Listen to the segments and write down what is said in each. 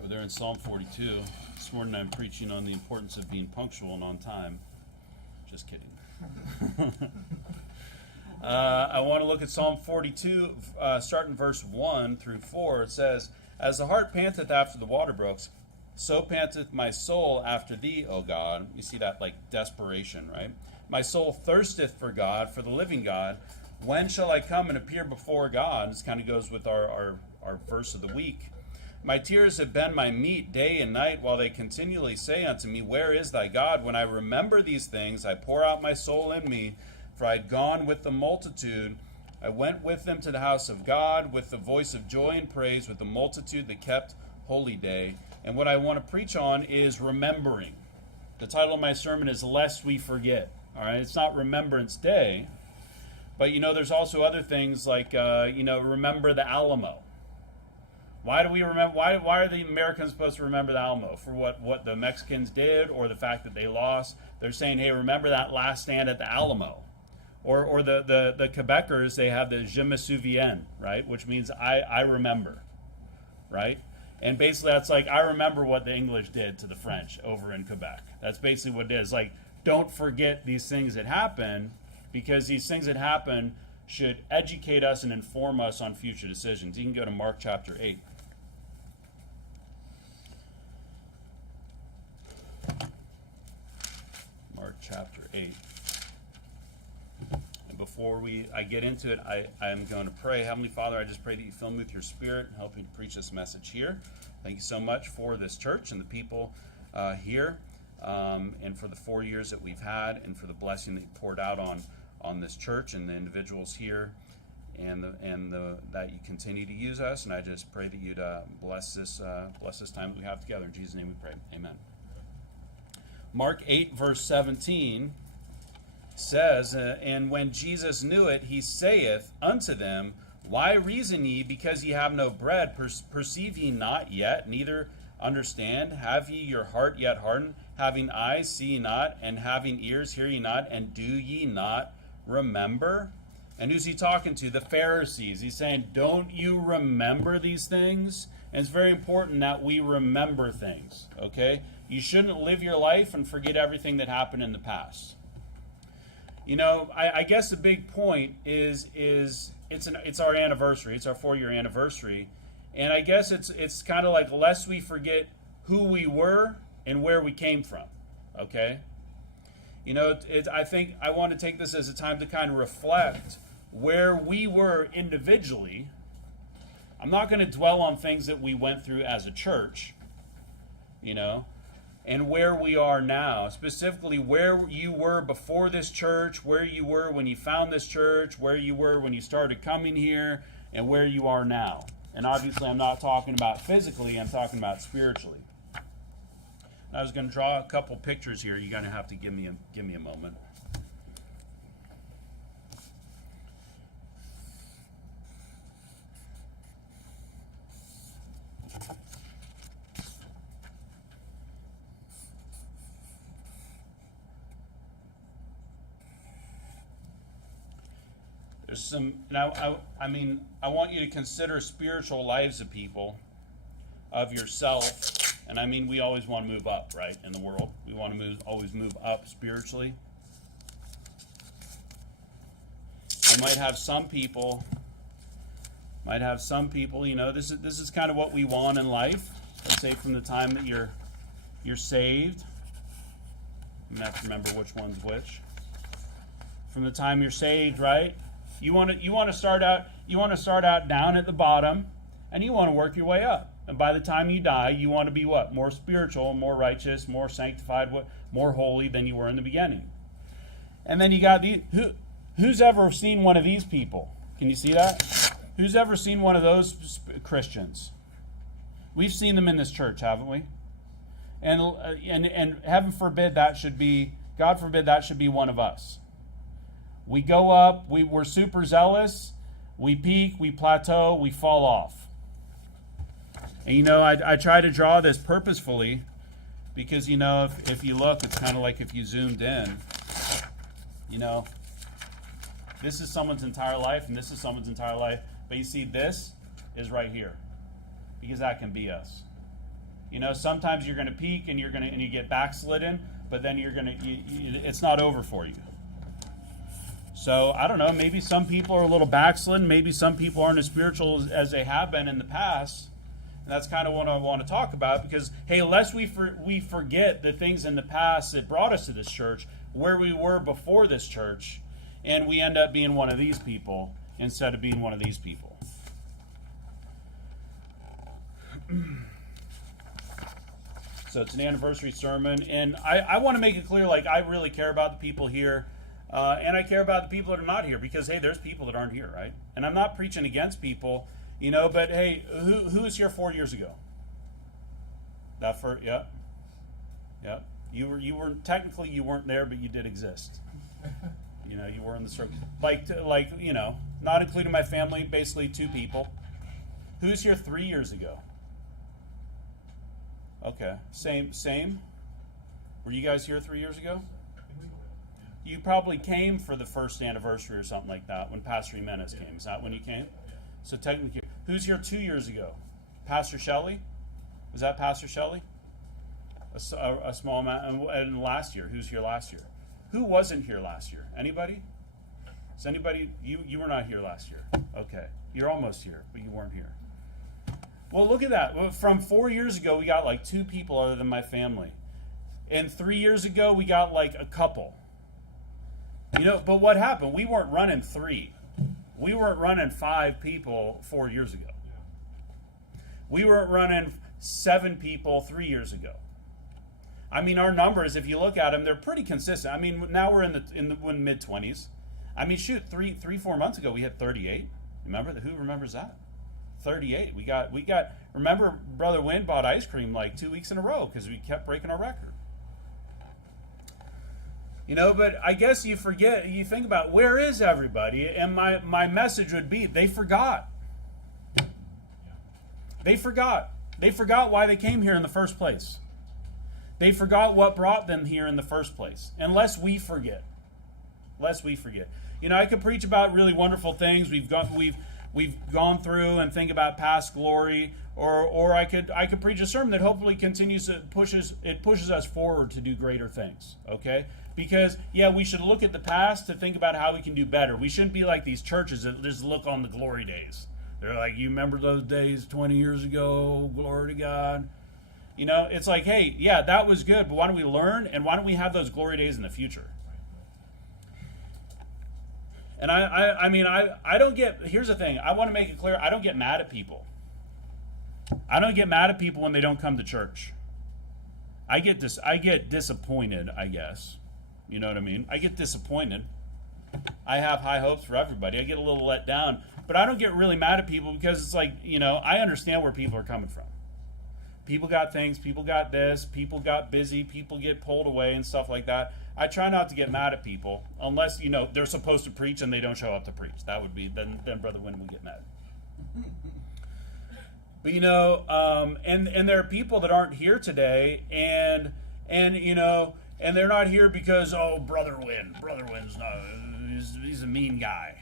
right, well, they're in Psalm 42. This morning I'm preaching on the importance of being punctual and on time. Just kidding. I want to look at Psalm 42, starting verse 1 through 4. It says, "As the hart panteth after the water brooks, so panteth my soul after thee, O God." You see that like desperation, right? "My soul thirsteth for God, for the living God. When shall I come and appear before God?" This kind of goes with our verse of the week. "My tears have been my meat day and night, while they continually say unto me, Where is thy God? When I remember these things, I pour out my soul in me. For I had gone with the multitude. I went with them to the house of God, with the voice of joy and praise, with the multitude that kept holy day." And what I want to preach on is remembering. The title of my sermon is Lest We Forget. All right, it's not Remembrance Day, but there's also other things like remember the Alamo. Why do we remember? Why are the Americans supposed to remember the Alamo? For what the Mexicans did, or the fact that they lost? They're saying, hey, remember that last stand at the Alamo. Or the Quebecers, they have the Je me souviens, right? Which means I remember, right? And basically that's like, I remember what the English did to the French over in Quebec. That's basically what it is. Like, don't forget these things that happen, because these things that happen should educate us and inform us on future decisions. You can go to Mark chapter 8. Mark chapter 8. And before I get into it, I am going to pray. Heavenly Father, I just pray that you fill me with your Spirit and help me to preach this message here. Thank you so much for this church and the people here, and for the 4 years that we've had, and for the blessing that you poured out on this church and the individuals here, and that you continue to use us. And I just pray that you'd bless this time that we have together. In Jesus' name we pray. Amen. Mark 8, verse 17 says, "And when Jesus knew it, he saith unto them, Why reason ye, because ye have no bread? Perceive ye not yet, neither understand? Have ye your heart yet hardened? Having eyes, see ye not, and having ears, hear ye not, and do ye not remember?" And who's he talking to? The Pharisees. He's saying, don't you remember these things? And it's very important that we remember things, okay? You shouldn't live your life and forget everything that happened in the past. I guess the big point is it's our anniversary. It's our 4-year anniversary. And I guess it's kind of like, lest we forget who we were and where we came from, okay? I think I want to take this as a time to kind of reflect where we were individually. I'm not going to dwell on things that we went through as a church, and where we are now, specifically where you were before this church, where you were when you found this church, where you were when you started coming here, and where you are now. And obviously I'm not talking about physically, I'm talking about spiritually. I was going to draw a couple pictures here. You're going to have to give me a moment. There's some. Now, I want you to consider spiritual lives of people, of yourself. And we always want to move up, right, in the world. We want to always move up spiritually. I might have some people, this is kind of what we want in life. Let's say from the time that you're saved. I'm going to have to remember which one's which. From the time you're saved, right? You want to start out down at the bottom, and you want to work your way up. And by the time you die, you want to be what? More spiritual, more righteous, more sanctified, more holy than you were in the beginning. And then you got who's ever seen one of these people? Can you see that? Who's ever seen one of those Christians? We've seen them in this church, haven't we? And heaven forbid God forbid that should be one of us. We go up, we're super zealous, we peak, we plateau, we fall off. And I try to draw this purposefully because, if you look, it's kind of like if you zoomed in, this is someone's entire life and this is someone's entire life. But you see, this is right here because that can be us. Sometimes you're going to peak and you get backslidden, but then it's not over for you. So I don't know, maybe some people are a little backslidden, maybe some people aren't as spiritual as they have been in the past. And that's kind of what I want to talk about, because, hey, lest we forget the things in the past that brought us to this church, where we were before this church, and we end up being one of these people instead of being one of these people. So it's an anniversary sermon, and I want to make it clear, like, I really care about the people here, and I care about the people that are not here, because, hey, there's people that aren't here, right? And I'm not preaching against people, but hey, who was here 4 years ago? Yep. You were technically you weren't there, but you did exist. You were in the circle. Not including my family, basically 2 people. Who's here 3 years ago? Okay, same. Were you guys here 3 years ago? You probably came for the first anniversary or something like that when Pastor Jimenez came. Is that when you came? So technically, who's here 2 years ago? Pastor Shelley? Was that Pastor Shelley? A small amount. And last year, who's here last year? Who wasn't here last year? Anybody? Is anybody? You were not here last year. Okay, you're almost here, but you weren't here. Well, look at that. From 4 years ago, we got like 2 people other than my family. And 3 years ago, we got like a couple. But what happened? We weren't running 3. We weren't running 5 people 4 years ago. We weren't running 7 people 3 years ago. I mean, our numbers, if you look at them, they're pretty consistent. I mean, now we're in the mid-20s. I mean, shoot, 4 months ago, we had 38. Remember? Who remembers that? 38. We got. Remember, Brother Wynn bought ice cream like 2 weeks in a row because we kept breaking our record. But I guess you think about, where is everybody? And my message would be, they forgot. They forgot. They forgot why they came here in the first place. They forgot what brought them here in the first place. Unless we forget. I could preach about really wonderful things we've gone through and think about past glory, or I could preach a sermon that hopefully pushes us forward to do greater things. Okay? Because, we should look at the past to think about how we can do better. We shouldn't be like these churches that just look on the glory days. They're like, you remember those days 20 years ago? Glory to God. It's like, hey, that was good, but why don't we learn, and why don't we have those glory days in the future? And I don't get, here's the thing, I want to make it clear, I don't get mad at people. I don't get mad at people when they don't come to church. I get disappointed, I guess. You know what I mean? I get disappointed. I have high hopes for everybody. I get a little let down. But I don't get really mad at people, because it's like, I understand where people are coming from. People got things, people got this, people got busy, people get pulled away and stuff like that. I try not to get mad at people unless, they're supposed to preach and they don't show up to preach. That would be, then Brother Wynn would get mad. But, and there are people that aren't here today, and they're not here because, Brother Wynn's not, he's a mean guy.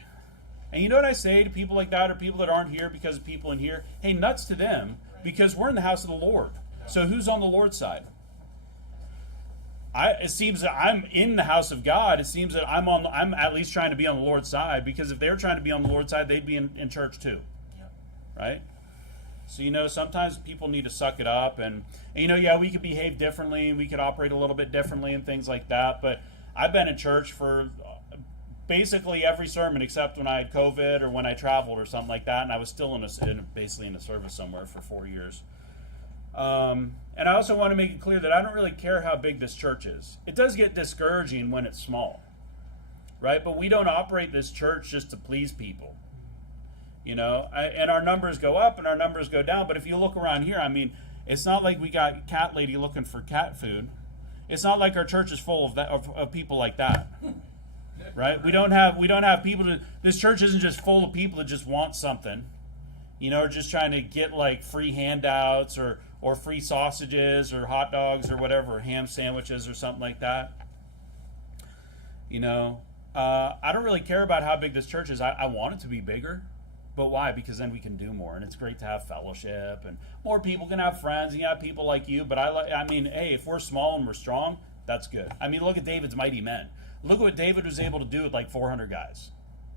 And you know what I say to people like that, or people that aren't here because of people in here? Hey, nuts to them, because we're in the house of the Lord. So who's on the Lord's side? It seems that I'm in the house of God. It seems that I'm at least trying to be on the Lord's side, because if they're trying to be on the Lord's side, they'd be in church too. Right? So, sometimes people need to suck it up, and we could behave differently, we could operate a little bit differently and things like that, but I've been in church for basically every sermon except when I had COVID or when I traveled or something like that, and I was still basically in a service somewhere for 4 years. And I also want to make it clear that I don't really care how big this church is. It does get discouraging when it's small, right? But we don't operate this church just to please people. And our numbers go up and our numbers go down. But if you look around here, I mean, it's not like we got cat lady looking for cat food. It's not like our church is full of people like that, right? We don't have people this church isn't just full of people that just want something, or just trying to get like free handouts or free sausages or hot dogs or whatever, or ham sandwiches or something like that. I don't really care about how big this church is. I want it to be bigger. But why? Because then we can do more, and it's great to have fellowship, and more people can have friends, and you have people like you. But I mean, hey, if we're small and we're strong, that's good. I mean, look at David's mighty men. Look at what David was able to do with like 400 guys.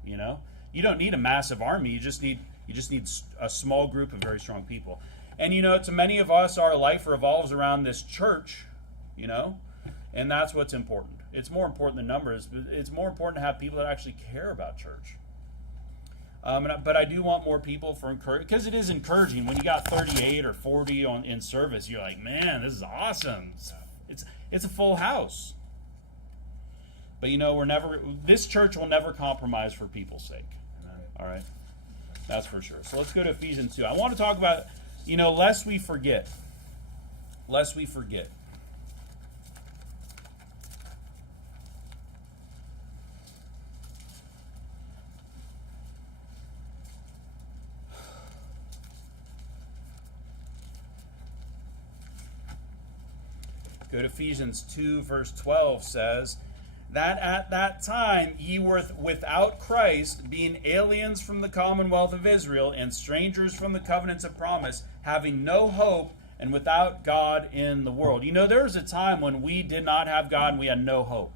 You know, you don't need a massive army. You just need a small group of very strong people. And you know, to many of us, our life revolves around this church. You know, and that's what's important. It's more important than numbers. It's more important to have people that actually care about church. But I do want more people for encouragement, because it is encouraging when you got 38 or 40 in service. You're like, man, this is awesome. It's a full house. But you know, this church will never compromise for people's sake. All right, that's for sure. So let's go to Ephesians 2. I want to talk about, you know, lest we forget. Lest we forget. Go to Ephesians 2, verse 12 says, that at that time ye were without Christ, being aliens from the commonwealth of Israel, and strangers from the covenants of promise, having no hope, and without God in the world. You know, there was a time when we did not have God and we had no hope.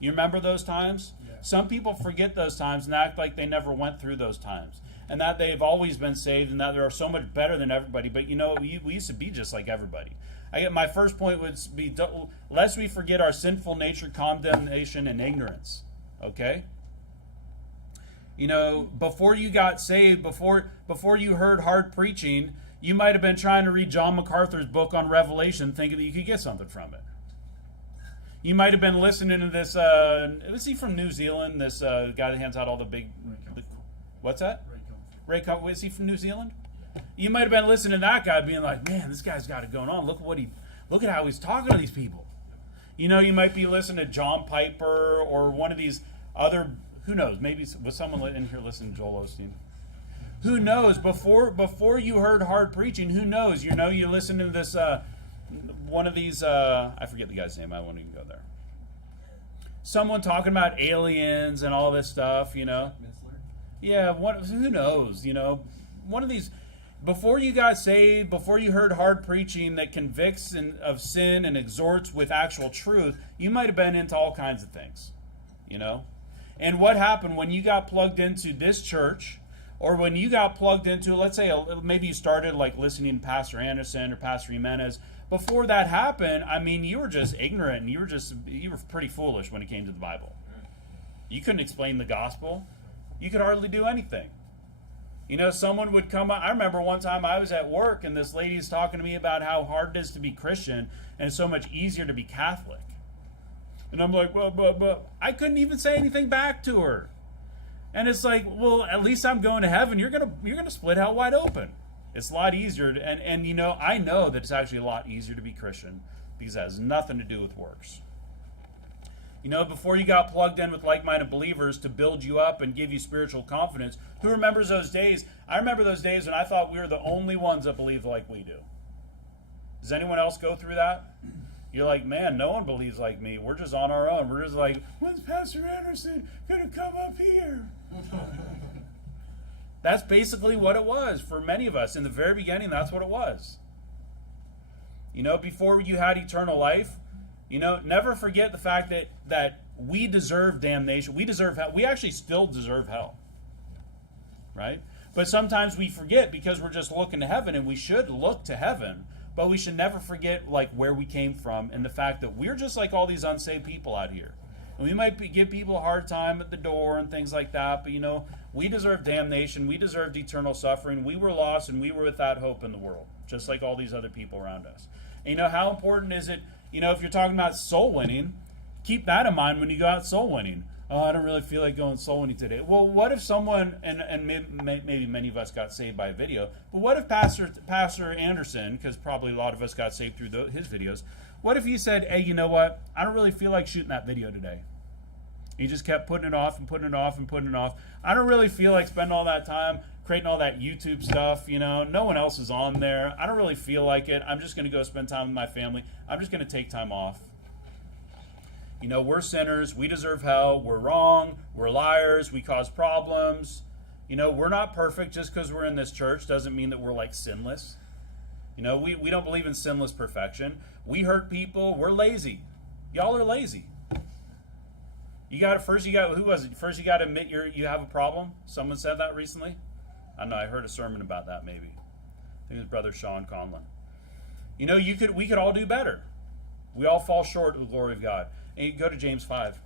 You remember those times? Yeah. Some people forget those times and act like they never went through those times, and that they've always been saved, and that they're so much better than everybody. But you know, we used to be just like everybody. My first point would be, lest we forget our sinful nature, condemnation, and ignorance. Okay? You know, before you got saved, before you heard hard preaching, you might have been trying to read John MacArthur's book on Revelation, thinking that you could get something from it. You might have been listening to this, is he from New Zealand? This guy that hands out all the big... what's that? Ray Comfort. Is he from New Zealand? You might have been listening to that guy being like, man, this guy's got it going on. Look at how he's talking to these people. You know, you might be listening to John Piper or one of these other, who knows, maybe was someone in here listening to Joel Osteen? Who knows, before you heard hard preaching, who knows, you know, you listen to this, one of these, I forget the guy's name, I won't even go there. Someone talking about aliens and all this stuff, you know. Yeah, who knows, you know, one of these... Before you got saved, before you heard hard preaching that convicts of sin and exhorts with actual truth, you might have been into all kinds of things, you know? And what happened when you got plugged into this church, or when you got plugged into, let's say, maybe you started like listening to Pastor Anderson or Pastor Jimenez. Before that happened, I mean, you were just ignorant, and you were pretty foolish when it came to the Bible. You couldn't explain the gospel. You could hardly do anything. You know, someone would come up. I remember one time I was at work and this lady's talking to me about how hard it is to be Christian and it's so much easier to be Catholic. And I'm like, well, I couldn't even say anything back to her. And it's like, well, at least I'm going to heaven. You're gonna split hell wide open. It's a lot easier. And you know, I know that it's actually a lot easier to be Christian because it has nothing to do with works. You know, before you got plugged in with like-minded believers to build you up and give you spiritual confidence, who remembers those days? I remember those days when I thought we were the only ones that believed like we do. Does anyone else go through that? You're like, man, no one believes like me. We're just on our own. We're just like, when's Pastor Anderson going to come up here? That's basically what it was for many of us. In the very beginning, that's what it was. You know, before you had eternal life, you know, never forget the fact that we deserve damnation. We deserve hell. We actually still deserve hell. Right? But sometimes we forget because we're just looking to heaven, and we should look to heaven, but we should never forget like where we came from and the fact that we're just like all these unsaved people out here. And we might give people a hard time at the door and things like that, but you know, we deserve damnation. We deserved eternal suffering. We were lost and we were without hope in the world, just like all these other people around us. And you know, how important is it? You know, if you're talking about soul winning, keep that in mind when you go out soul winning. Oh, I don't really feel like going soul winning today. Well, what if someone, and maybe many of us got saved by a video, but what if Pastor Anderson, because probably a lot of us got saved through his videos, what if he said, hey, you know what? I don't really feel like shooting that video today. He just kept putting it off and putting it off and putting it off. I don't really feel like spending all that time creating all that YouTube stuff, you know. No one else is on there. I don't really feel like it. I'm just going to go spend time with my family. I'm just going to take time off. You know, we're sinners. We deserve hell. We're wrong. We're liars. We cause problems. We're not perfect. Just because we're in this church doesn't mean that we're like sinless. We don't believe in sinless perfection. We hurt people. We're lazy. Y'all are lazy. Who was it? First you got to admit you have a problem. Someone said that recently. I don't know. I heard a sermon about that maybe. I think it was Brother Sean Conlon. We could all do better. We all fall short of the glory of God. And you go to James 5.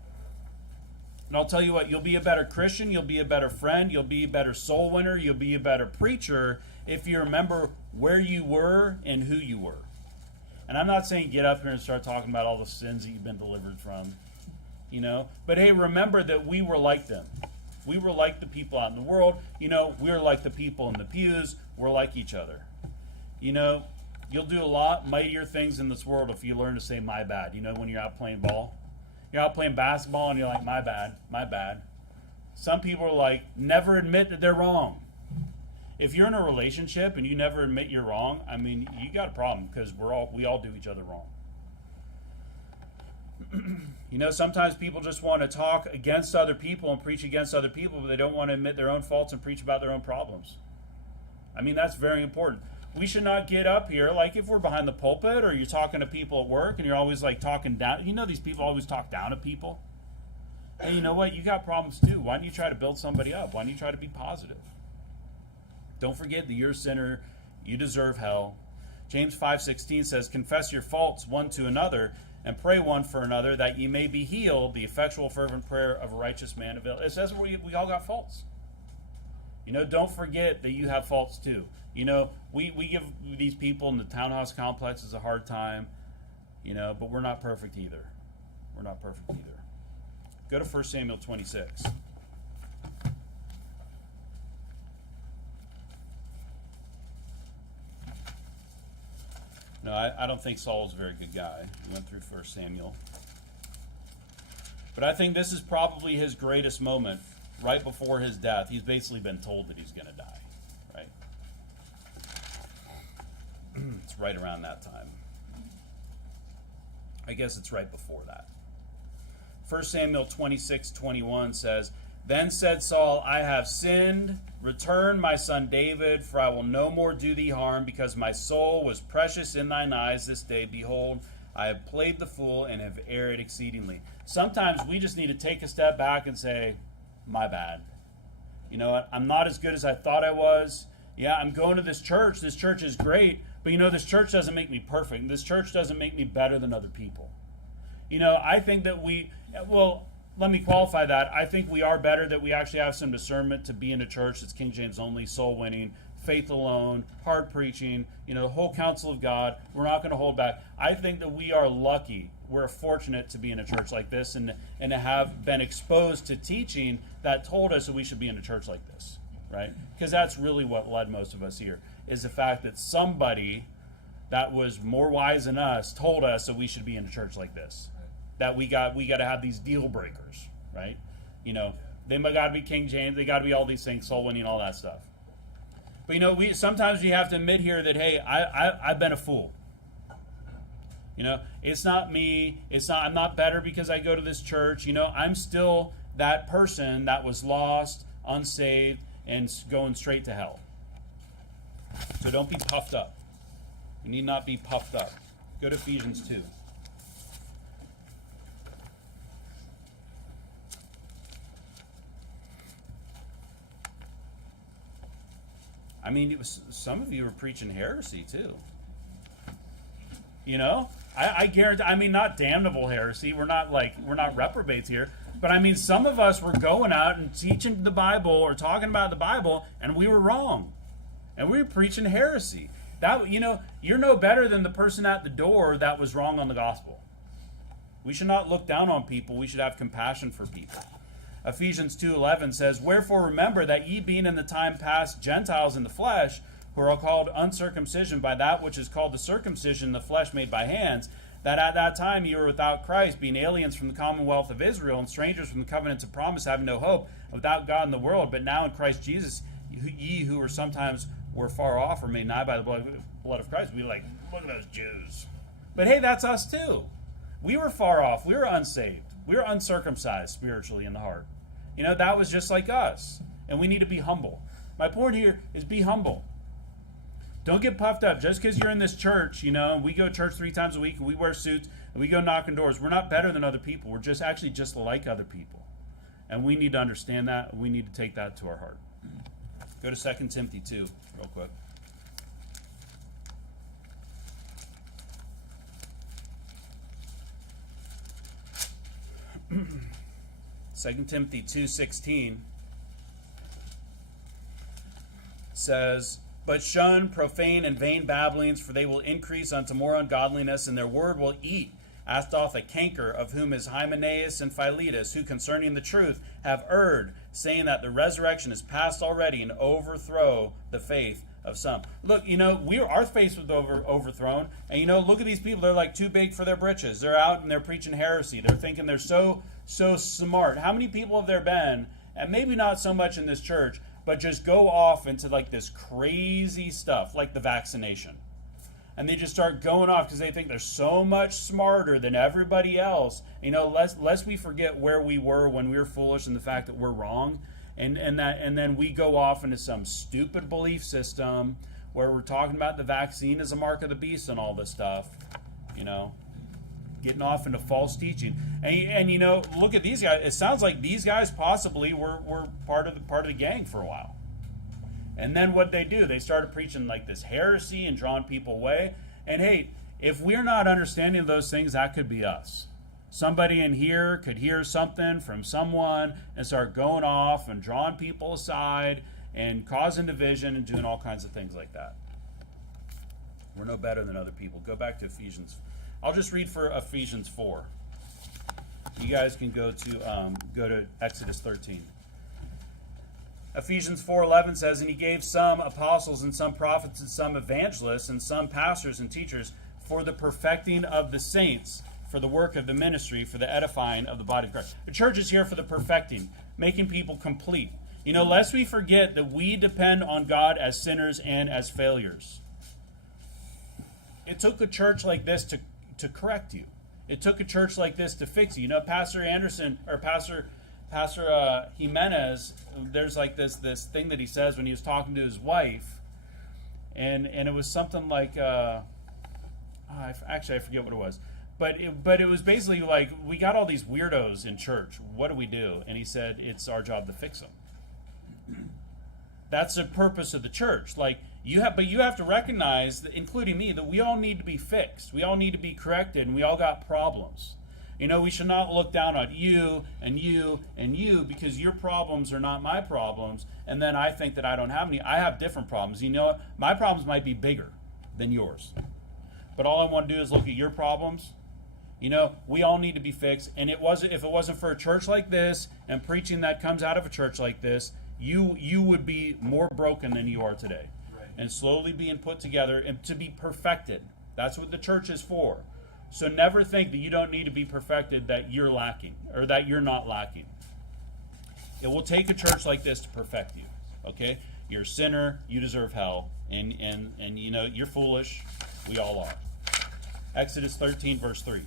And I'll tell you what, you'll be a better Christian, you'll be a better friend, you'll be a better soul winner, you'll be a better preacher if you remember where you were and who you were. And I'm not saying get up here and start talking about all the sins that you've been delivered from, But hey, remember that we were like them. We were like the people out in the world. We were like the people in the pews. We're like each other. You'll do a lot mightier things in this world if you learn to say my bad. When you're out playing ball. You're out playing basketball and you're like, my bad. Some people are like, never admit that they're wrong. If you're in a relationship and you never admit you're wrong, you got a problem because we all do each other wrong. Sometimes people just want to talk against other people and preach against other people, but they don't want to admit their own faults and preach about their own problems. That's very important. We should not get up here, like if we're behind the pulpit or you're talking to people at work and you're always like talking down. These people always talk down to people. Hey, you know what? You got problems too. Why don't you try to build somebody up? Why don't you try to be positive? Don't forget that you're a sinner. You deserve hell. James 5:16 says, confess your faults one to another and pray one for another that ye may be healed. The effectual fervent prayer of a righteous man availeth. It says we all got faults. Don't forget that you have faults too. We give these people in the townhouse complexes a hard time, but we're not perfect either. We're not perfect either. Go to 1 Samuel 26. No, I don't think Saul was a very good guy. He went through 1 Samuel. But I think this is probably his greatest moment right before his death. He's basically been told that he's going to die. It's right around that time. I guess it's right before that. 1 Samuel 26:21 says, Then said Saul, I have sinned. Return, my son David, for I will no more do thee harm, because my soul was precious in thine eyes this day. Behold, I have played the fool and have erred exceedingly. Sometimes we just need to take a step back and say, my bad. You know what? I'm not as good as I thought I was. Yeah, I'm going to this church. This church is great. But this church doesn't make me perfect. This church doesn't make me better than other people. I think that let me qualify that. I think we are better, that we actually have some discernment to be in a church that's King James only, soul winning, faith alone, hard preaching, the whole counsel of God. We're not going to hold back. I think that we are lucky. We're fortunate to be in a church like this and to have been exposed to teaching that told us that we should be in a church like this, right? Because that's really what led most of us here, is the fact that somebody that was more wise than us told us that we should be in a church like this. That we got to have these deal breakers, right? They got to be King James, they got to be all these things, soul winning, all that stuff. But sometimes we have to admit here that, hey, I've been a fool. It's not me. I'm not better because I go to this church. I'm still that person that was lost, unsaved, and going straight to hell. So don't be puffed up. You need not be puffed up. Go to Ephesians 2. Some of you were preaching heresy too. I guarantee, not damnable heresy. We're not reprobates here. But some of us were going out and teaching the Bible or talking about the Bible, and we were wrong. And we were preaching heresy. That, you're no better than the person at the door that was wrong on the gospel. We should not look down on people. We should have compassion for people. Ephesians 2:11 says, Wherefore remember that ye being in the time past Gentiles in the flesh, who are called uncircumcision by that which is called the circumcision in the flesh made by hands, that at that time ye were without Christ, being aliens from the commonwealth of Israel, and strangers from the covenants of promise, having no hope, without God in the world. But now in Christ Jesus, ye who were sometimes were far off, or made nigh by the blood of Christ. We were like, look at those Jews. But hey, that's us too. We were far off. We were unsaved. We were uncircumcised spiritually in the heart. That was just like us. And we need to be humble. My point here is be humble. Don't get puffed up. Just because you're in this church, and we go to church 3 times a week, and we wear suits, and we go knocking doors, we're not better than other people. We're just like other people. And we need to understand that. We need to take that to our heart. Go to 2 Timothy 2 real quick. Second Timothy 2:16 says, "But shun profane and vain babblings, for they will increase unto more ungodliness, and their word will eat, as doth a canker, of whom is Hymenaeus and Philetus, who concerning the truth have erred, saying that the resurrection is past already, and overthrow the faith of some." Look, our faith was overthrown, and look at these people. They're like too big for their britches. They're out and they're preaching heresy. They're thinking they're so smart. How many people have there been, and maybe not so much in this church, but just go off into like this crazy stuff, like the vaccination. And they just start going off because they think they're so much smarter than everybody else. Lest we forget where we were when we were foolish and the fact that we're wrong. And then we go off into some stupid belief system where we're talking about the vaccine as a mark of the beast and all this stuff. Getting off into false teaching. And look at these guys. It sounds like these guys possibly were part of the gang for a while. And then what they do, they started preaching like this heresy and drawing people away. And hey, if we're not understanding those things, that could be us. Somebody in here could hear something from someone and start going off and drawing people aside and causing division and doing all kinds of things like that. We're no better than other people. Go back to Ephesians. I'll just read for Ephesians 4. You guys can go to Exodus 13. Ephesians 4:11 says, "And he gave some apostles and some prophets and some evangelists and some pastors and teachers for the perfecting of the saints, for the work of the ministry, for the edifying of the body of Christ." The church is here for the perfecting, making people complete. Lest we forget that we depend on God as sinners and as failures. It took a church like this to correct you. It took a church like this to fix you. Pastor Anderson, or Pastor Jimenez, there's like this thing that he says when he was talking to his wife, and it was something like, I forget what it was, but it was basically like, we got all these weirdos in church. What do? And he said, it's our job to fix them. That's the purpose of the church. But you have to recognize, that, including me, that we all need to be fixed. We all need to be corrected, and we all got problems. We should not look down on you and you and you because your problems are not my problems, and then I think that I don't have any. I have different problems. My problems might be bigger than yours. But all I want to do is look at your problems. We all need to be fixed. And if it wasn't for a church like this and preaching that comes out of a church like this, you would be more broken than you are today. Right. And slowly being put together and to be perfected. That's what the church is for. So never think that you don't need to be perfected, that you're lacking, or that you're not lacking. It will take a church like this to perfect you. Okay? You're a sinner, you deserve hell, and you're foolish. We all are. Exodus 13, verse 3.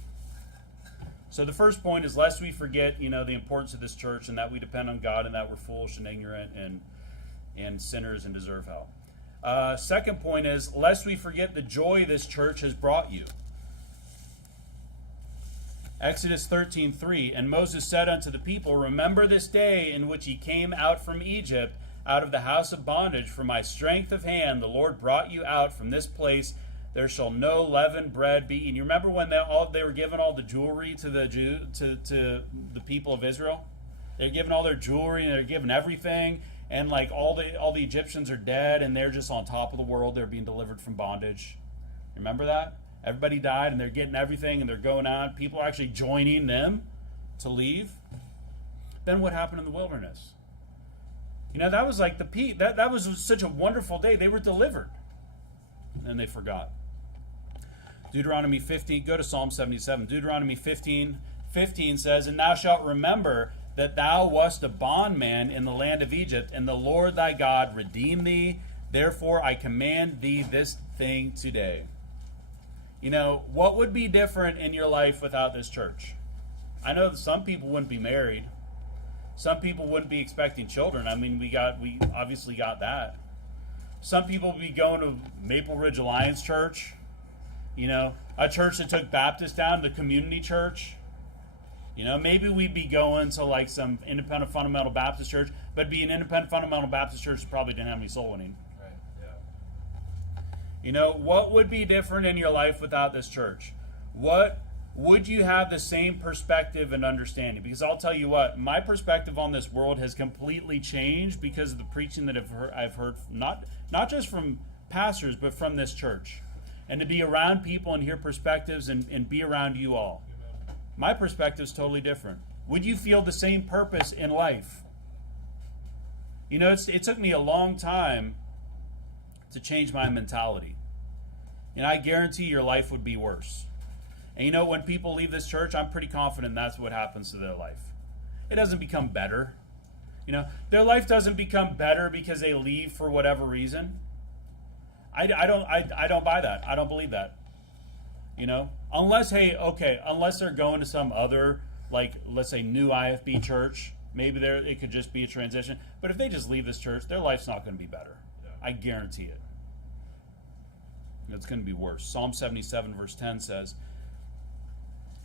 So the first point is, lest we forget, the importance of this church and that we depend on God and that we're foolish and ignorant and sinners and deserve hell. Second point is, lest we forget the joy this church has brought you. Exodus 13:3, "And Moses said unto the people, Remember this day in which ye came out from Egypt, out of the house of bondage. For my strength of hand the Lord brought you out from this place. There shall no leavened bread be eaten." You remember when they were giving all the jewelry to the people of Israel? They're giving all their jewelry and they're giving everything, and like all the Egyptians are dead and they're just on top of the world. They're being delivered from bondage. Remember that? Everybody died and they're getting everything and they're going on. People are actually joining them to leave. Then what happened in the wilderness? That was like the peak. That was such a wonderful day. They were delivered. And they forgot. Deuteronomy 15, go to Psalm 77. Deuteronomy 15:15 says, "And thou shalt remember that thou wast a bondman in the land of Egypt, and the Lord thy God redeemed thee. Therefore I command thee this thing today." What would be different in your life without this church? I know that some people wouldn't be married. Some people wouldn't be expecting children. I mean, we obviously got that. Some people would be going to Maple Ridge Alliance Church, a church that took Baptists down to community church. Maybe we'd be going to like some independent fundamental Baptist church, but it'd be an independent fundamental Baptist church that probably didn't have any soul winning. Right. Yeah. What would be different in your life without this church? What would you have the same perspective and understanding? Because I'll tell you what, my perspective on this world has completely changed because of the preaching that I've heard not just from pastors, but from this church. And to be around people and hear perspectives and be around you all. My perspective is totally different. Would you feel the same purpose in life? It took me a long time to change my mentality. And I guarantee your life would be worse. And when people leave this church, I'm pretty confident that's what happens to their life. It doesn't become better. Their life doesn't become better because they leave for whatever reason. I don't buy that. I don't believe that. Unless they're going to some other, like, let's say, new IFB church, maybe it could just be a transition. But if they just leave this church, their life's not going to be better. Yeah. I guarantee it. It's going to be worse. Psalm 77 verse 10 says,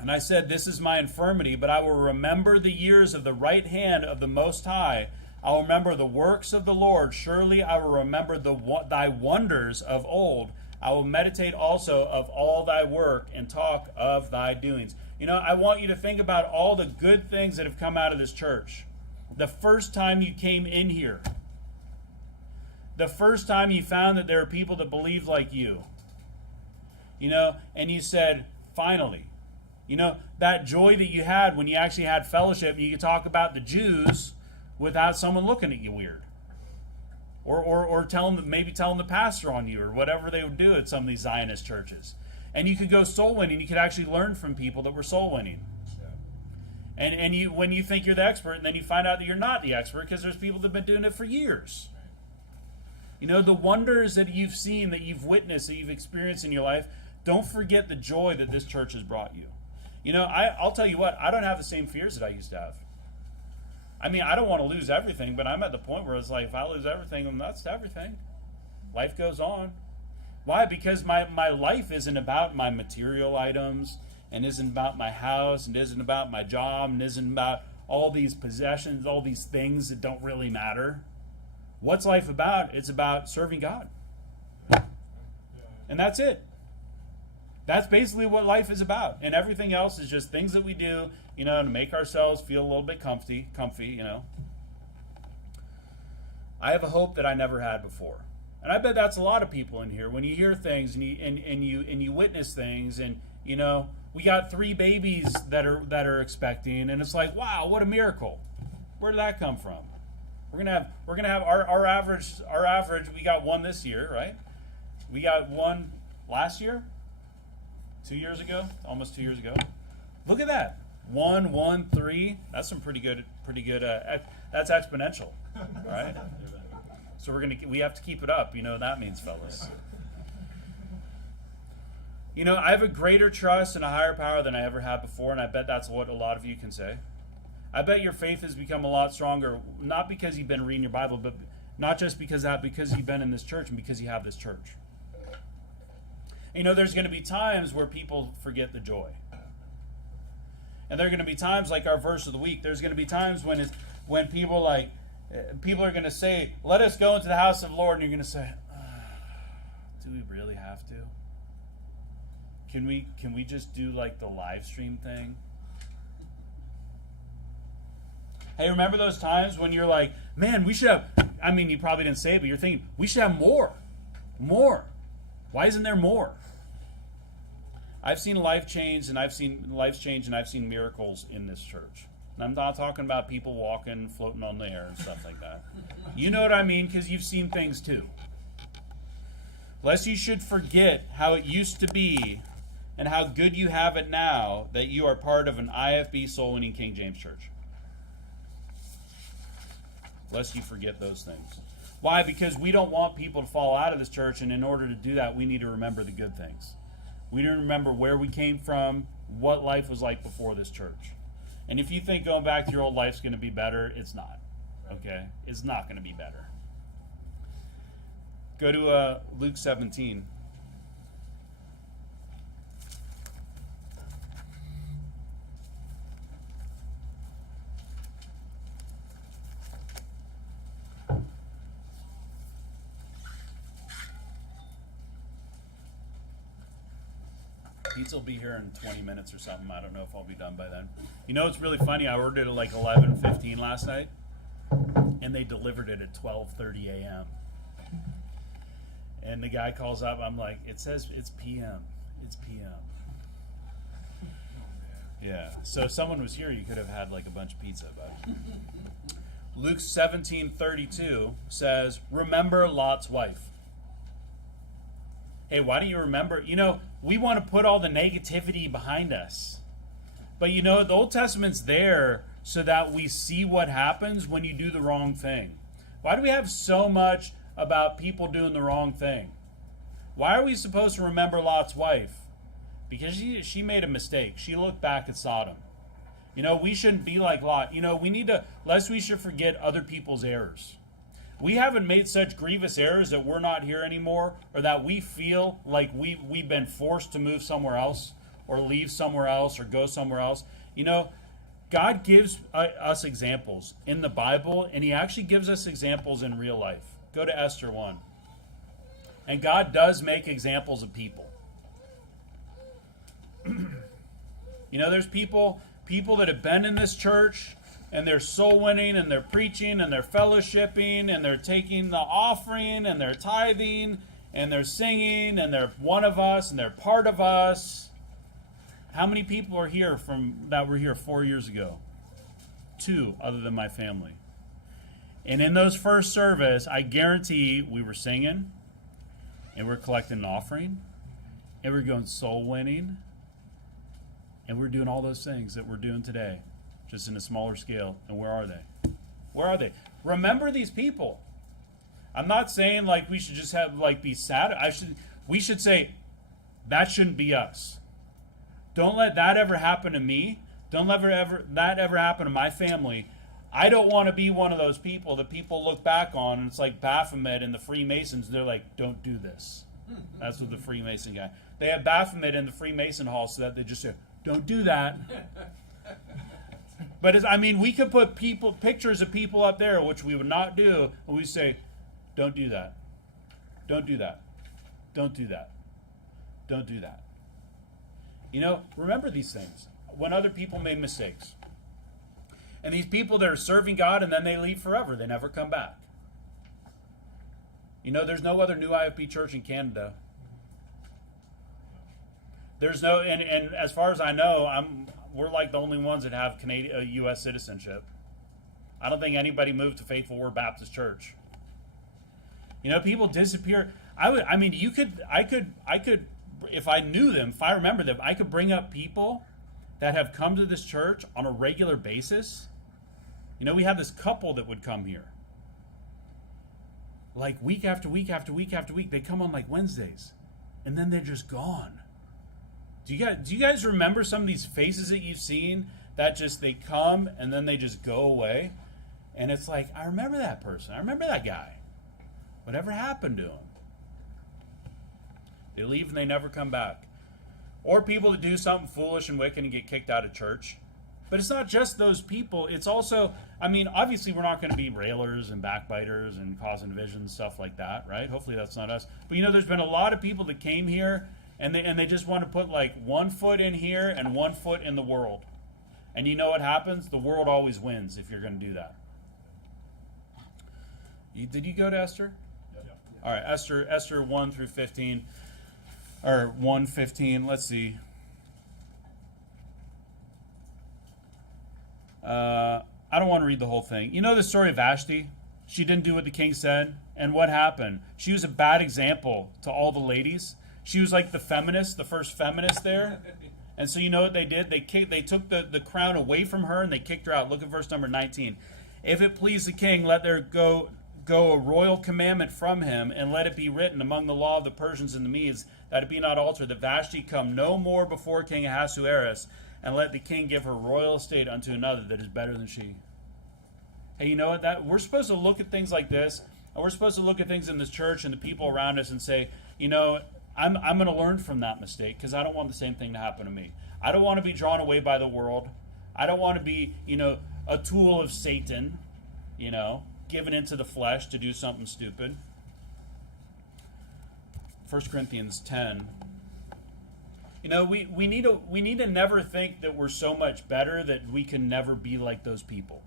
"And I said, this is my infirmity, but I will remember the years of the right hand of the Most High. I will remember the works of the Lord. Surely I will remember thy wonders of old. I will meditate also of all thy work and talk of thy doings." I want you to think about all the good things that have come out of this church. The first time you came in here. The first time you found that there were people that believed like you. And you said, finally. That joy that you had when you actually had fellowship and you could talk about the Jews without someone looking at you weird. Or telling the pastor on you or whatever they would do at some of these Zionist churches. And you could go soul winning. You could actually learn from people that were soul winning. Yeah. And when you think you're the expert, and then you find out that you're not the expert because there's people that have been doing it for years. The wonders that you've seen, that you've witnessed, that you've experienced in your life, don't forget the joy that this church has brought you. I'll tell you what, I don't have the same fears that I used to have. I mean, I don't want to lose everything, but I'm at the point where it's like, if I lose everything, then that's everything. Life goes on. Why? Because my life isn't about my material items, and isn't about my house, and isn't about my job, and isn't about all these possessions, all these things that don't really matter. What's life about? It's about serving God. And that's it. That's basically what life is about. And everything else is just things that we do, to make ourselves feel a little bit comfy. I have a hope that I never had before. And I bet that's a lot of people in here. When you hear things and you witness things, and we got 3 babies that are expecting, and it's like, wow, what a miracle. Where did that come from? We're gonna have our average. We got 1 this year, right? We got 1 last year, 2 years ago, almost 2 years ago. Look at that, 1, 1, 3. That's some pretty good. That's exponential, right? So we have to keep it up. What that means, fellas. I have a greater trust in a higher power than I ever had before, and I bet that's what a lot of you can say. I bet your faith has become a lot stronger, not because you've been reading your Bible, but not just because you've been in this church and because you have this church. There's going to be times where people forget the joy. And there are going to be times, like our verse of the week, there's going to be times when people are going to say, let us go into the house of the Lord, and you're going to say, do we really have to? Can we just do like the live stream thing? Hey, remember those times when you're like, man, we should have, you probably didn't say it, but you're thinking, we should have more. Why isn't there more? I've seen life change, and I've seen miracles in this church. And I'm not talking about people walking, floating on the air and stuff like that. You know what I mean, because you've seen things too. Lest you should forget how it used to be and how good you have it now that you are part of an IFB soul-winning King James Church. Lest you forget those things. Why? Because we don't want people to fall out of this church, and in order to do that, we need to remember the good things. We need to remember where we came from, what life was like before this church. And if you think going back to your old life's going to be better, it's not. Okay? It's not going to be better. Go to Luke 17. Pizza will be here in 20 minutes or something. I don't know if I'll be done by then. You know, it's really funny. I ordered it at like 11:15 last night, and they delivered it at 12:30 a.m. And the guy calls up. I'm like, it says it's p.m. It's p.m. Yeah. So if someone was here, you could have had like a bunch of pizza. But Luke 17:32 says, "Remember Lot's wife." Hey, why do you remember? You know, we want to put all the negativity behind us. But you know, the Old Testament's there so that we see what happens when you do the wrong thing. Why do we have so much about people doing the wrong thing? Why are we supposed to remember Lot's wife? Because she made a mistake. She looked back at Sodom. You know, we shouldn't be like Lot. You know, we need to, lest we should forget other people's errors. We haven't made such grievous errors that we're not here anymore, or that we feel like we've been forced to move somewhere else, or leave somewhere else, or go somewhere else. You know, God gives us examples in the Bible, and he actually gives us examples in real life. Go to Esther 1. And God does make examples of people. You know, there's people that have been in this church, and they're soul winning, and they're preaching, and they're fellowshipping, and they're taking the offering, and they're tithing, and they're singing, and they're one of us, and they're part of us. How many people are here that were here 4 years ago? 2, other than my family. And in those first service, I guarantee we were singing, and we're collecting an offering, and we're going soul winning, and we're doing all those things that we're doing today, just in a smaller scale. And where are they? Where are they? Remember these people. I'm not saying like we should just have like be sad. We should say that shouldn't be us. Don't let that ever happen to me. Don't let that ever happen to my family. I don't want to be one of those people that people look back on, and it's like Baphomet and the Freemasons. They're like, don't do this. That's what the Freemason guy. They have Baphomet in the Freemason hall so that they just say, don't do that. But we could put pictures of people up there, which we would not do, and we say, don't do that. Don't do that. Don't do that. Don't do that. You know, remember these things when other people made mistakes. And these people that are serving God and then they leave forever, they never come back. You know, there's no other new IFB church in Canada. There's no, and as far as I know, we're like the only ones that have U.S. citizenship. I don't think anybody moved to Faithful Word Baptist Church. You know, people disappear. I could, if I knew them, if I remember them, I could bring up people that have come to this church on a regular basis. You know, we have this couple that would come here. Like week after week after week after week. They come on like Wednesdays. And then they're just gone. Do you guys remember some of these faces that you've seen that just they come and then they just go away? And it's like, I remember that person. I remember that guy. Whatever happened to him? They leave and they never come back. Or people that do something foolish and wicked and get kicked out of church. But it's not just those people. It's also, obviously we're not going to be railers and backbiters and causing division, stuff like that, right? Hopefully that's not us. But you know, there's been a lot of people that came here and they just want to put like 1 foot in here and 1 foot in the world. And you know what happens? The world always wins if you're going to do that. Did you go to Esther? Yep. All right, Esther 1 through 15. Or 1:15, let's see. I don't want to read the whole thing. You know the story of Vashti? She didn't do what the king said. And what happened? She was a bad example to all the ladies. She was like the feminist, the first feminist there. And so you know what they did? They took the crown away from her and they kicked her out. Look at verse number 19. If it please the king, let there go a royal commandment from him, and let it be written among the law of the Persians and the Medes, that it be not altered, that Vashti come no more before King Ahasuerus, and let the king give her royal estate unto another that is better than she. Hey, you know what? That we're supposed to look at things like this, and we're supposed to look at things in this church and the people around us and say, you know, I'm going to learn from that mistake because I don't want the same thing to happen to me. I don't want to be drawn away by the world. I don't want to be, you know, a tool of Satan, you know, given into the flesh to do something stupid. 1 Corinthians 10. You know, we need to never think that we're so much better that we can never be like those people.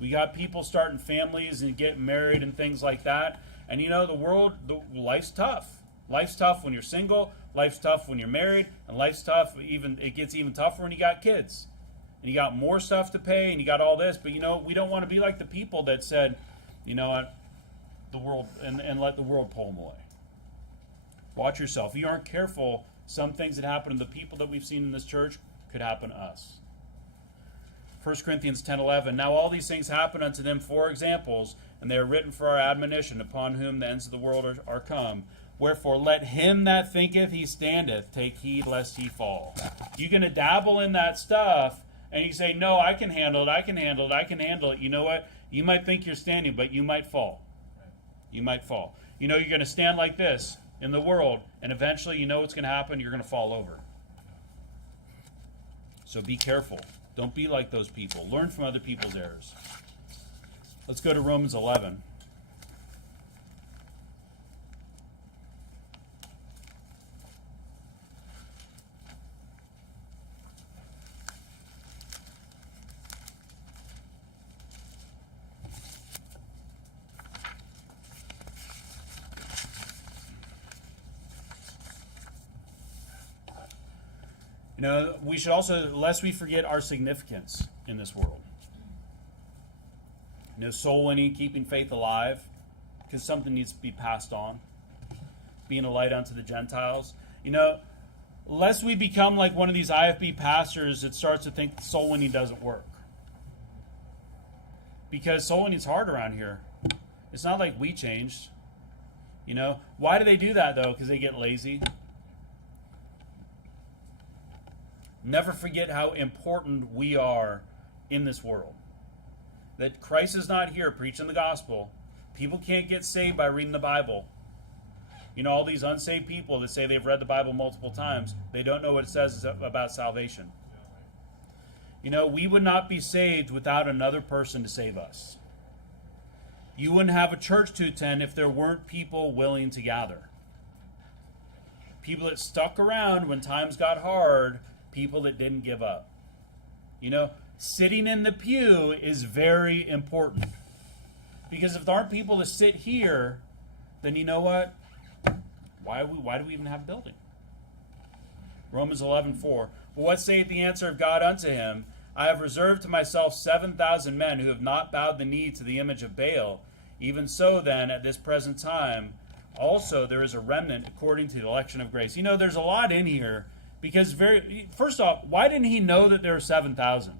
We got people starting families and getting married and things like that. And you know, life's tough. Life's tough when you're single. Life's tough when you're married. And life's tough, it gets even tougher when you got kids. And you got more stuff to pay and you got all this. But you know, we don't want to be like the people that said, you know what, the world, and let the world pull them away. Watch yourself. If you aren't careful, some things that happen to the people that we've seen in this church could happen to us. 1 Corinthians 10:11. Now all these things happen unto them for examples, and they are written for our admonition, upon whom the ends of the world are come. Wherefore let him that thinketh he standeth take heed lest he fall. You're going to dabble in that stuff, and you say, no, I can handle it, I can handle it, I can handle it. You know what? You might think you're standing, but you might fall. You might fall. You know, you're going to stand like this in the world, and eventually you know what's going to happen. You're going to fall over. So be careful. Don't be like those people. Learn from other people's errors. Let's go to Romans 11. You know, we should also, lest we forget our significance in this world. You know, soul winning, keeping faith alive, because something needs to be passed on. Being a light unto the Gentiles. You know, lest we become like one of these IFB pastors that starts to think soul winning doesn't work. Because soul winning is hard around here. It's not like we changed. You know, why do they do that though? Because they get lazy. Never forget how important we are in this world. That Christ is not here preaching the gospel. People can't get saved by reading the Bible. You know, all these unsaved people that say they've read the Bible multiple times, they don't know what it says about salvation. You know, we would not be saved without another person to save us. You wouldn't have a church to attend if there weren't people willing to gather. People that stuck around when times got hard, people that didn't give up. You know, sitting in the pew is very important. Because if there aren't people to sit here, then you know what? Why do we even have a building? Romans 11:4. Well, what saith the answer of God unto him? I have reserved to myself 7,000 men who have not bowed the knee to the image of Baal. Even so then, at this present time, also there is a remnant according to the election of grace. You know, there's a lot in here. Because first off, why didn't he know that there were 7,000?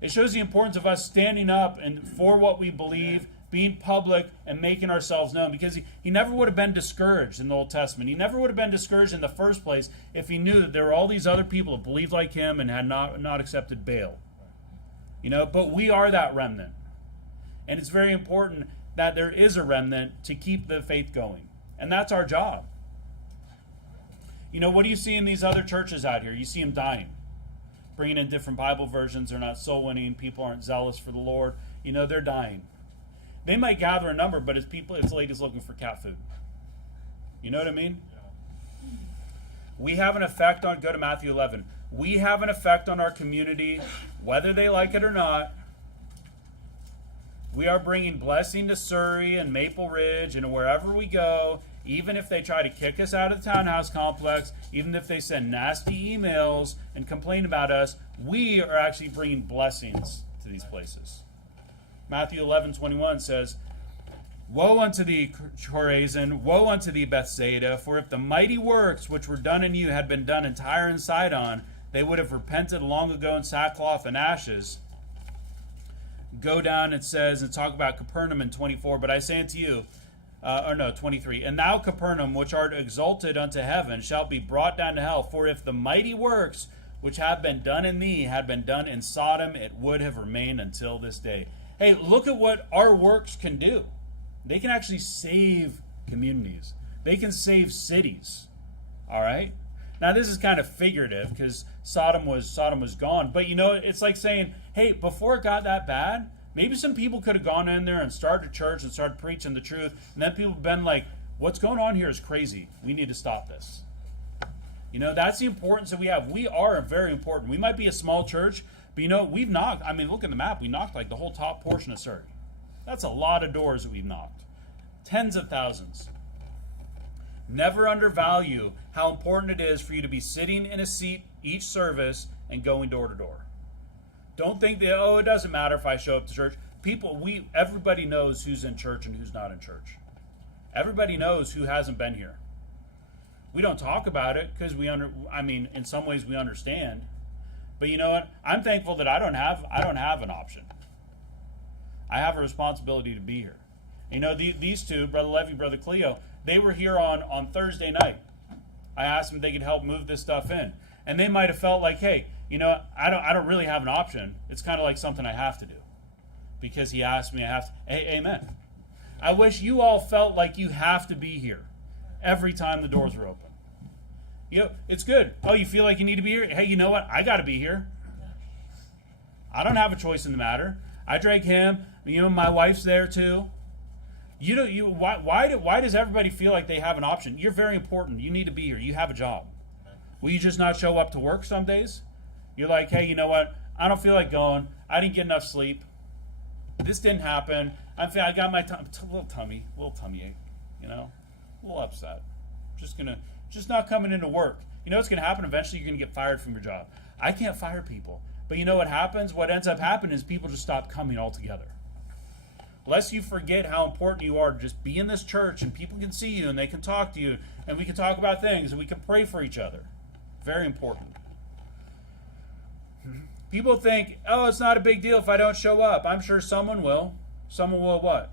It shows the importance of us standing up and for what we believe, being public, and making ourselves known. Because he never would have been discouraged in the Old Testament. He never would have been discouraged in the first place if he knew that there were all these other people that believed like him and had not accepted Baal. You know, but we are that remnant. And it's very important that there is a remnant to keep the faith going. And that's our job. You know, what do you see in these other churches out here? You see them dying. Bringing in different Bible versions. They're not soul winning. People aren't zealous for the Lord. You know, they're dying. They might gather a number, but it's ladies looking for cat food. You know what I mean? Yeah. We have an effect on, go to Matthew 11. We have an effect on our community, whether they like it or not. We are bringing blessing to Surrey and Maple Ridge and wherever we go. Even if they try to kick us out of the townhouse complex, even if they send nasty emails and complain about us, we are actually bringing blessings to these places. Matthew 11:21 says, Woe unto thee, Chorazin, woe unto thee, Bethsaida, for if the mighty works which were done in you had been done in Tyre and Sidon, they would have repented long ago in sackcloth and ashes. Go down, it says, and talk about Capernaum in 24, but I say unto you, or no, 23. And thou, Capernaum, which art exalted unto heaven, shalt be brought down to hell. For if the mighty works which have been done in thee had been done in Sodom, it would have remained until this day. Hey, look at what our works can do. They can actually save communities. They can save cities. All right? Now, this is kind of figurative because Sodom was gone. But, it's like saying, hey, before it got that bad, maybe some people could have gone in there and started a church and started preaching the truth. And then people have been like, what's going on here is crazy. We need to stop this. That's the importance that we have. We are very important. We might be a small church, but we've knocked. I mean, look at the map. We knocked like the whole top portion of Surrey. That's a lot of doors that we've knocked. Tens of thousands. Never undervalue how important it is for you to be sitting in a seat each service and going door to door. Don't think that, it doesn't matter if I show up to church. Everybody knows who's in church and who's not in church. Everybody knows who hasn't been here. We don't talk about it because in some ways we understand. But you know what? I'm thankful that I don't have an option. I have a responsibility to be here. These two, Brother Levy, Brother Cleo, they were here on Thursday night. I asked them if they could help move this stuff in. And they might have felt like, hey, I don't really have an option. It's kind of like something I have to do. Because he asked me, I have to. Hey, amen. I wish you all felt like you have to be here every time the doors are open. It's good. Oh, you feel like you need to be here? Hey, you know what? I got to be here. I don't have a choice in the matter. I drag him. My wife's there too. Why does everybody feel like they have an option? You're very important. You need to be here. You have a job. Will you just not show up to work some days? You're like, hey, you know what? I don't feel like going. I didn't get enough sleep. This didn't happen. I got my little tummy ache. A little upset. Just not coming into work. What's going to happen? Eventually, you're going to get fired from your job. I can't fire people. But you know what happens? What ends up happening is people just stop coming altogether. Lest you forget how important you are to just be in this church and people can see you and they can talk to you and we can talk about things and we can pray for each other. Very important. People think, it's not a big deal if I don't show up. I'm sure someone will. Someone will what?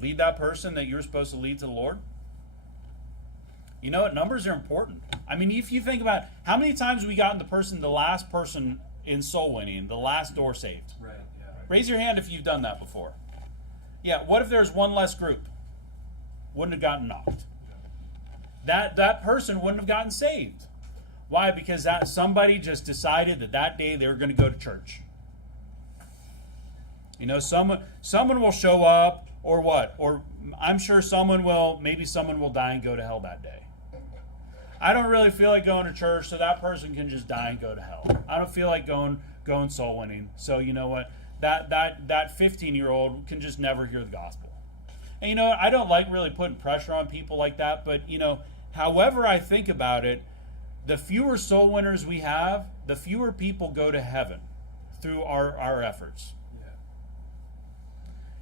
Lead that person that you're supposed to lead to the Lord? Numbers are important. I mean, if you think about how many times we got the last person in soul winning, the last door saved. Right. Yeah. Raise your hand if you've done that before. Yeah, what if there's one less group? Wouldn't have gotten knocked. That person wouldn't have gotten saved. Why? Because somebody just decided that day they were going to go to church. Someone will show up or what? Or I'm sure maybe someone will die and go to hell that day. I don't really feel like going to church, so that person can just die and go to hell. I don't feel like going soul winning. So you know what? That 15-year-old can just never hear the gospel. And I don't like really putting pressure on people like that, but however I think about it, the fewer soul winners we have, the fewer people go to heaven through our efforts.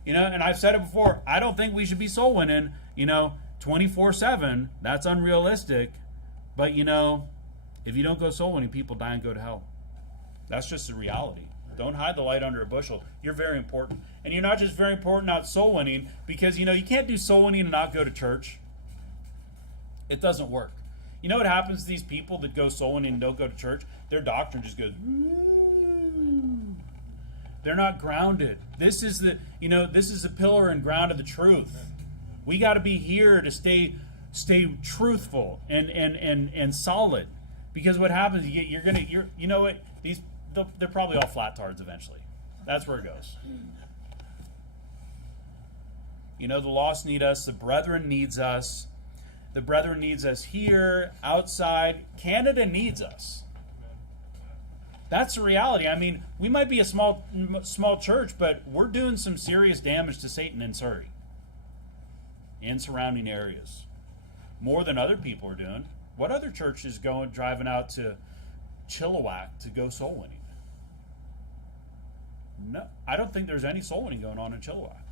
Yeah. And I've said it before, I don't think we should be soul winning, 24/7. That's unrealistic. But if you don't go soul winning, people die and go to hell. That's just the reality. Don't hide the light under a bushel. You're very important. And you're not just very important out soul winning because, you can't do soul winning and not go to church. It doesn't work. You know what happens to these people that go soul winning and don't go to church? Their doctrine just goes, they're not grounded. This is the pillar and ground of the truth. We got to be here to stay truthful and solid. Because what happens, they're probably all flat-tards eventually. That's where it goes. The lost need us. The brethren needs us. The brethren needs us here, outside. Canada needs us. That's the reality. I mean, we might be a small church, but we're doing some serious damage to Satan in Surrey and surrounding areas. More than other people are doing. What other church is driving out to Chilliwack to go soul winning? No, I don't think there's any soul winning going on in Chilliwack.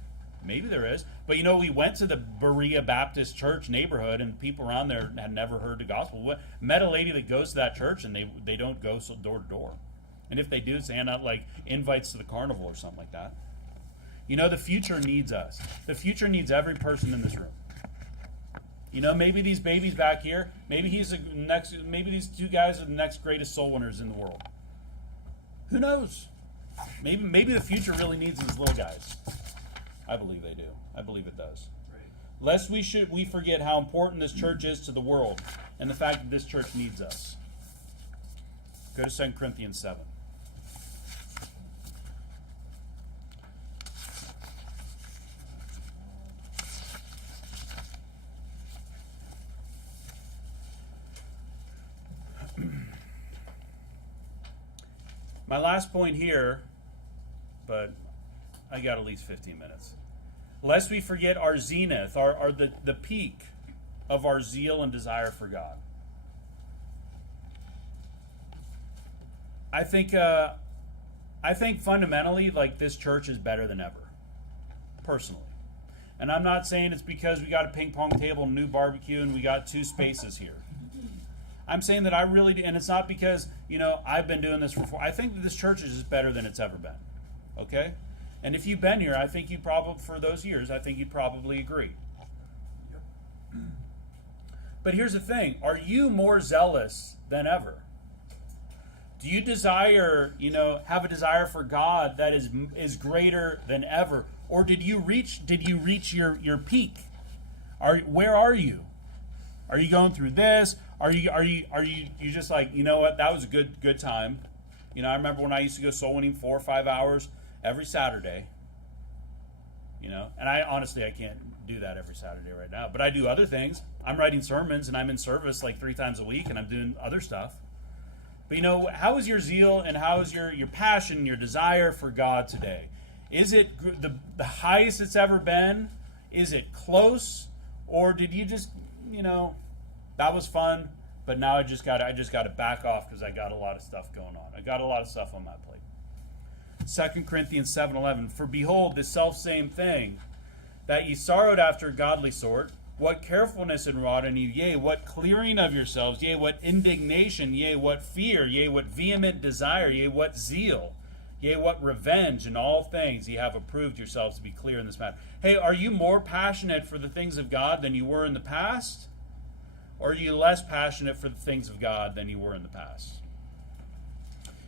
Maybe there is. But we went to the Berea Baptist Church neighborhood and people around there had never heard the gospel. Met a lady that goes to that church and they don't go door to door. And if they do, it's hand out like invites to the carnival or something like that. The future needs us. The future needs every person in this room. You know, maybe these babies back here, maybe these two guys are the next greatest soul winners in the world. Who knows? Maybe the future really needs these little guys. I believe they do. I believe it does. Right. Lest we forget how important this church is to the world and the fact that this church needs us. Go to 2 Corinthians 7. My last point here, but I got at least 15 minutes. Lest we forget our zenith, the peak of our zeal and desire for God. I think fundamentally, like, this church is better than ever, personally. And I'm not saying it's because we got a ping pong table, a new barbecue, and we got 2 spaces here. I'm saying that I really do, and it's not because, you know, I've been doing this for 4. I think that this church is just better than it's ever been. Okay? And if you've been here, I think you probably, for those years, I think you'd probably agree. Yep. But here's the thing. Are you more zealous than ever? Do you desire, you know, have a desire for God that is greater than ever? Or did you reach your peak? Where are you? Are you going through this? Are you just like, you know what, that was a good time. You know, I remember when I used to go soul winning 4 or 5 hours every Saturday. You know, and I can't do that every Saturday right now, but I do other things. I'm writing sermons and I'm in service like 3 times a week and I'm doing other stuff. But you know, how is your zeal and how is your passion, your desire for God today? Is it the highest it's ever been? Is it close? Or did you just, you know, that was fun, but now I just got to back off because I got a lot of stuff going on. I got a lot of stuff on my plate. 2 Corinthians 7:11, for behold, this selfsame thing, that ye sorrowed after a godly sort, what carefulness and wrought in you, yea, what clearing of yourselves, yea, what indignation, yea, what fear, yea, what vehement desire, yea, what zeal, yea, what revenge, in all things ye have approved yourselves to be clear in this matter. Hey, are you more passionate for the things of God than you were in the past? Or are you less passionate for the things of God than you were in the past?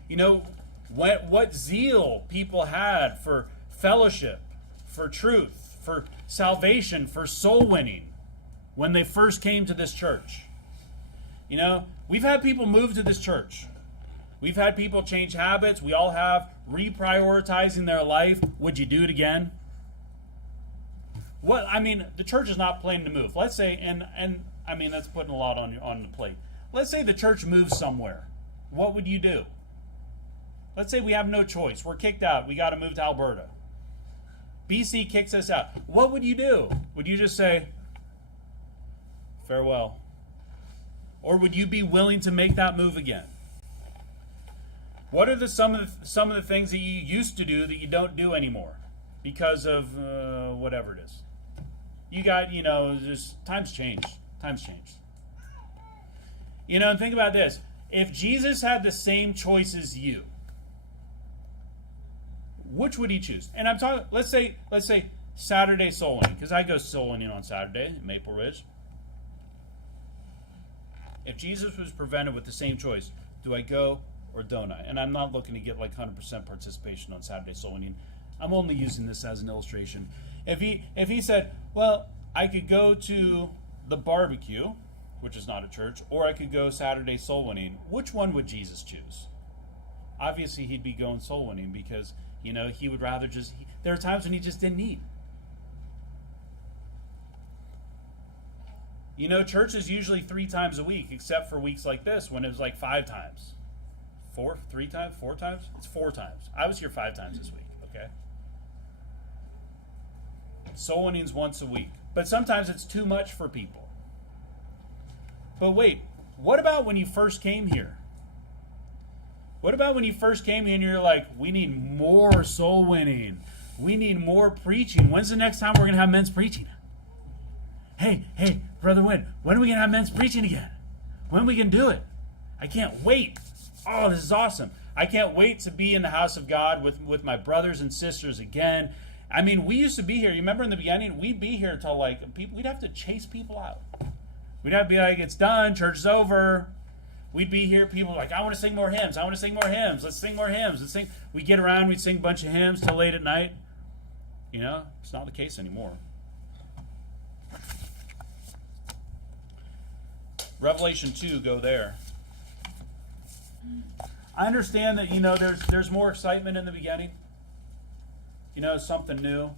You know, what zeal people had for fellowship, for truth, for salvation, for soul winning when they first came to this church. You know, we've had people move to this church. We've had people change habits. We all have reprioritizing their life. Would you do it again? The church is not planning to move. Let's say, and that's putting a lot on the plate. Let's say the church moves somewhere. What would you do? Let's say we have no choice. We're kicked out. We got to move to Alberta. BC kicks us out. What would you do? Would you just say, farewell? Or would you be willing to make that move again? What are some of the things that you used to do that you don't do anymore because of whatever it is? You got, you know, just times change. Times changed. You know, and think about this. If Jesus had the same choice as you, which would he choose? And I'm talking, let's say Saturday soul winning, because I go soul winning on Saturday in Maple Ridge. If Jesus was presented with the same choice, do I go or don't I? And I'm not looking to get like 100% participation on Saturday soul winning. I'm only using this as an illustration. If he said, well, I could go to the barbecue, which is not a church, or I could go Saturday soul winning, which one would Jesus choose? Obviously, he'd be going soul winning because, you know, he would rather there are times when he just didn't eat. You know, church is usually 3 times a week, except for weeks like this when it was like 5 times. 3 times? 4 times? It's 4 times. I was here 5 times this week, okay? Soul winning's once a week. But sometimes it's too much for people. But wait, what about when you first came here? What about when you first came here and you're like, we need more soul winning. We need more preaching. When's the next time we're going to have men's preaching? Hey, Brother Wynn, when are we going to have men's preaching again? When are we going to do it? I can't wait. Oh, this is awesome. I can't wait to be in the house of God with my brothers and sisters again. I mean, we used to be here. You remember in the beginning, we'd be here till like, we'd have to chase people out. We'd have to be like, it's done, church is over. We'd be here, people like, I want to sing more hymns. I want to sing more hymns. Let's sing more hymns. Let's sing. We'd get around, we'd sing a bunch of hymns till late at night. You know, it's not the case anymore. Revelation 2, go there. I understand that, you know, there's more excitement in the beginning. You know, something new.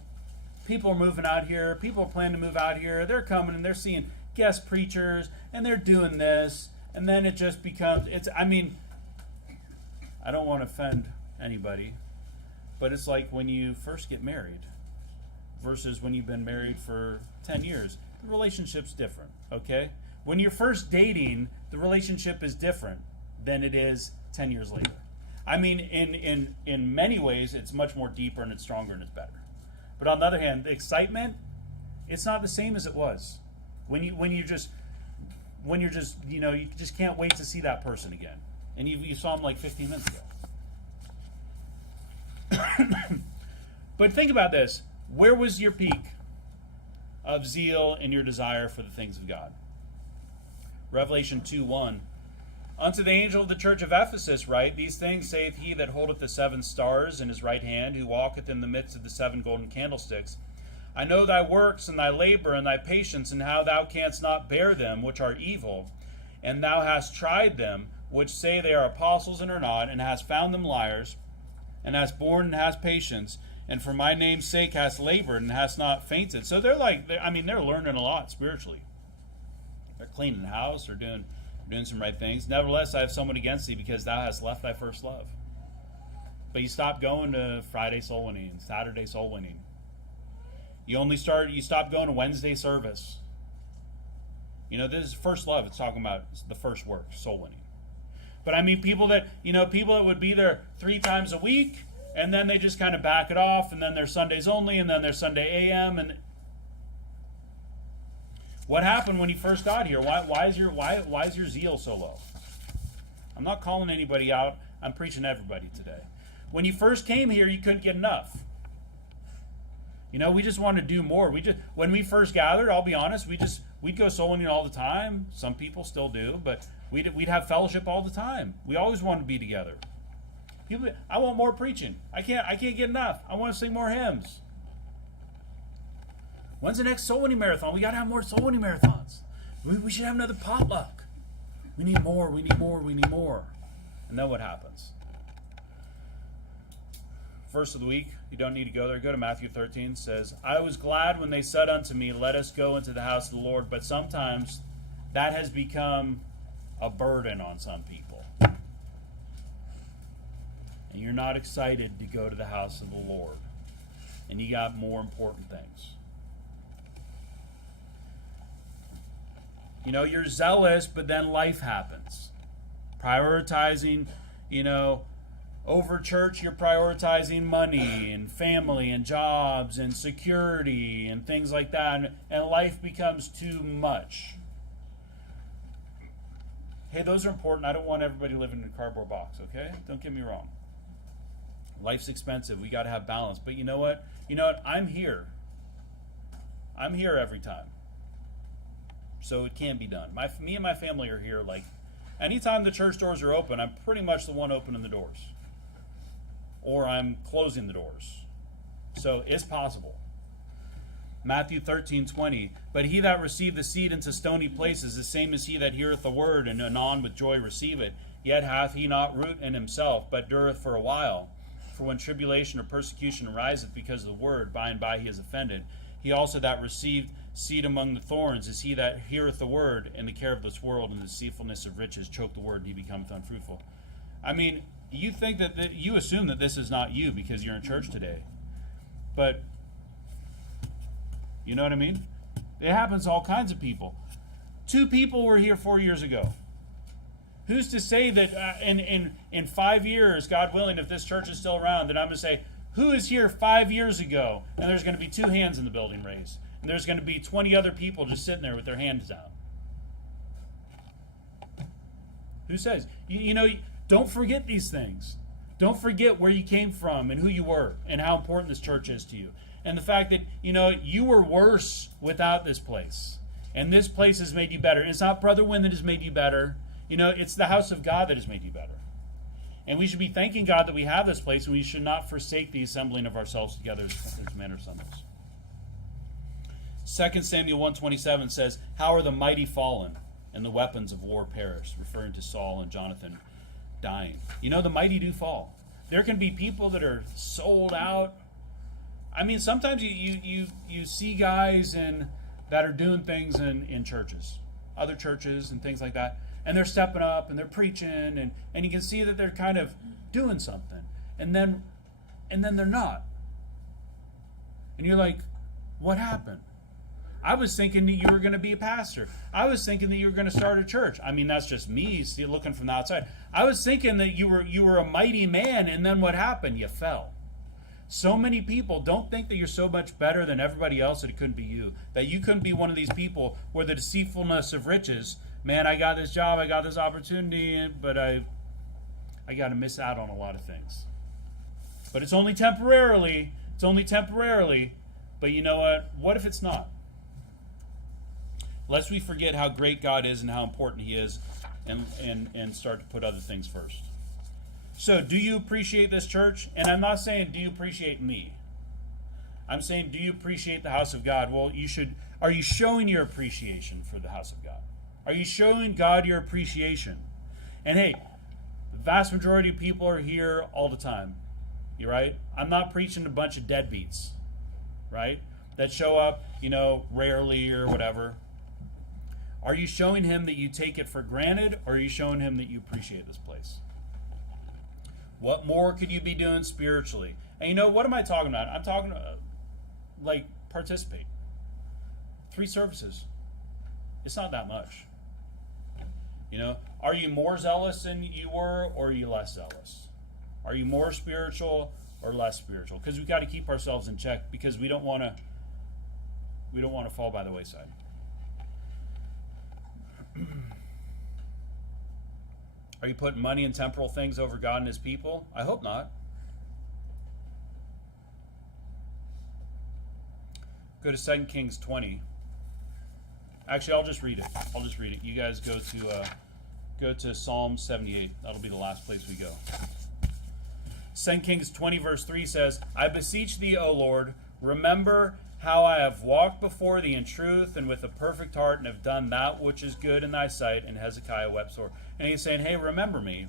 People are moving out here. People are planning to move out here. They're coming and they're seeing guest preachers and they're doing this. And then it just becomes, I don't want to offend anybody, but it's like when you first get married versus when you've been married for 10 years. The relationship's different, okay? When you're first dating, the relationship is different than it is 10 years later. I mean, in many ways, it's much more deeper and it's stronger and it's better. But on the other hand, the excitement, it's not the same as it was. When you're just, you know, you just can't wait to see that person again. And you saw him like 15 minutes ago. But think about this. Where was your peak of zeal and your desire for the things of God? Revelation 2:1. Unto the angel of the church of Ephesus write, These things saith he that holdeth the 7 stars in his right hand, who walketh in the midst of the 7 golden candlesticks. I know thy works, and thy labor, and thy patience, and how thou canst not bear them which are evil. And thou hast tried them, which say they are apostles and are not, and hast found them liars, and hast borne and hast patience, and for my name's sake hast labored and hast not fainted. So they're learning a lot spiritually. They're cleaning the house, they're doing some right things. Nevertheless, I have somewhat against thee, because thou hast left thy first love. But you stopped going to Friday soul winning, Saturday soul winning. You stopped going to Wednesday service. You know, this is first love. It's talking about the first work, soul winning. But I mean, people that would be there 3 times a week, and then they just kind of back it off, and then they're Sundays only, and then they're Sunday AM. And what happened when you first got here? Why is your zeal so low? I'm not calling anybody out. I'm preaching to everybody today. When you first came here, you couldn't get enough. You know, we just wanted to do more. When we first gathered, I'll be honest, we'd go soul winning all the time. Some people still do, but we'd have fellowship all the time. We always wanted to be together. I want more preaching. I can't get enough. I want to sing more hymns. When's the next soul winning marathon? We got to have more soul winning marathons. We should have another potluck. We need more. We need more. We need more. And then what happens? Verse of the week. You don't need to go there. Go to Matthew 13. It says, I was glad when they said unto me, Let us go into the house of the Lord. But sometimes that has become a burden on some people. And you're not excited to go to the house of the Lord. And you got more important things. You know, you're zealous, but then life happens. Prioritizing, over church, you're prioritizing money and family and jobs and security and things like that, and life becomes too much. Hey, those are important. I don't want everybody living in a cardboard box, okay? Don't get me wrong. Life's expensive. We got to have balance. But you know what? I'm here. I'm here every time. So it can be done. Me and my family are here. Like, anytime the church doors are open, I'm pretty much the one opening the doors. Or I'm closing the doors. So it's possible. Matthew 13:20. But he that received the seed into stony places, the same as he that heareth the word, and anon with joy receive it. Yet hath he not root in himself, but dureth for a while. For when tribulation or persecution ariseth because of the word, by and by he is offended. He also that received seed among the thorns is he that heareth the word, and the care of this world and the deceitfulness of riches choke the word, and he becometh unfruitful. I mean, you think that you assume that this is not you because you're in church today. But, you know what I mean? It happens to all kinds of people. 2 people were here 4 years ago. Who's to say that in 5 years, God willing, if this church is still around, that I'm going to say, who is here 5 years ago? And there's going to be 2 hands in the building raised. And there's going to be 20 other people just sitting there with their hands down. Who says? Don't forget these things. Don't forget where you came from and who you were and how important this church is to you. And the fact that, you were worse without this place. And this place has made you better. It's not Brother Wynn that has made you better. It's the house of God that has made you better. And we should be thanking God that we have this place, and we should not forsake the assembling of ourselves together as manner symbols. 2 Samuel 1:27 says, "How are the mighty fallen, and the weapons of war perished," referring to Saul and Jonathan dying. The mighty do fall. There can be people that are sold out. I mean, sometimes you see guys that are doing things in churches, other churches and things like that, and they're stepping up and they're preaching, and you can see that they're kind of doing something, and then they're not. And you're like, what happened? I was thinking that you were going to be a pastor. I was thinking that you were going to start a church. I mean, that's just me looking from the outside. I was thinking that you were a mighty man, and then what happened? You fell. So many people don't think that you're so much better than everybody else that it couldn't be you. That you couldn't be one of these people where the deceitfulness of riches, man, I got this job, I got this opportunity, but I got to miss out on a lot of things. But it's only temporarily. It's only temporarily. But you know what? What if it's not? Lest we forget how great God is and how important He is, and start to put other things first. So, do you appreciate this church? And I'm not saying, do you appreciate me? I'm saying, do you appreciate the house of God? Well, you should. Are you showing your appreciation for the house of God? Are you showing God your appreciation? And hey, the vast majority of people are here all the time. You're right? I'm not preaching to a bunch of deadbeats, right? That show up, rarely or whatever. Are you showing Him that you take it for granted, or are you showing Him that you appreciate this place? What more could you be doing spiritually? And what am I talking about? I'm talking participate. 3 services. It's not that much. Are you more zealous than you were, or are you less zealous? Are you more spiritual or less spiritual? Because we've got to keep ourselves in check, because we don't want to fall by the wayside. Are you putting money and temporal things over God and His people? I hope not. Go to 2 Kings 20. Actually, I'll just read it. You guys go to Psalm 78. That'll be the last place we go. 2 Kings 20 verse 3 says, "I beseech thee, O Lord, remember how I have walked before thee in truth and with a perfect heart, and have done that which is good in thy sight." And Hezekiah wept sore. And he's saying, hey, remember me.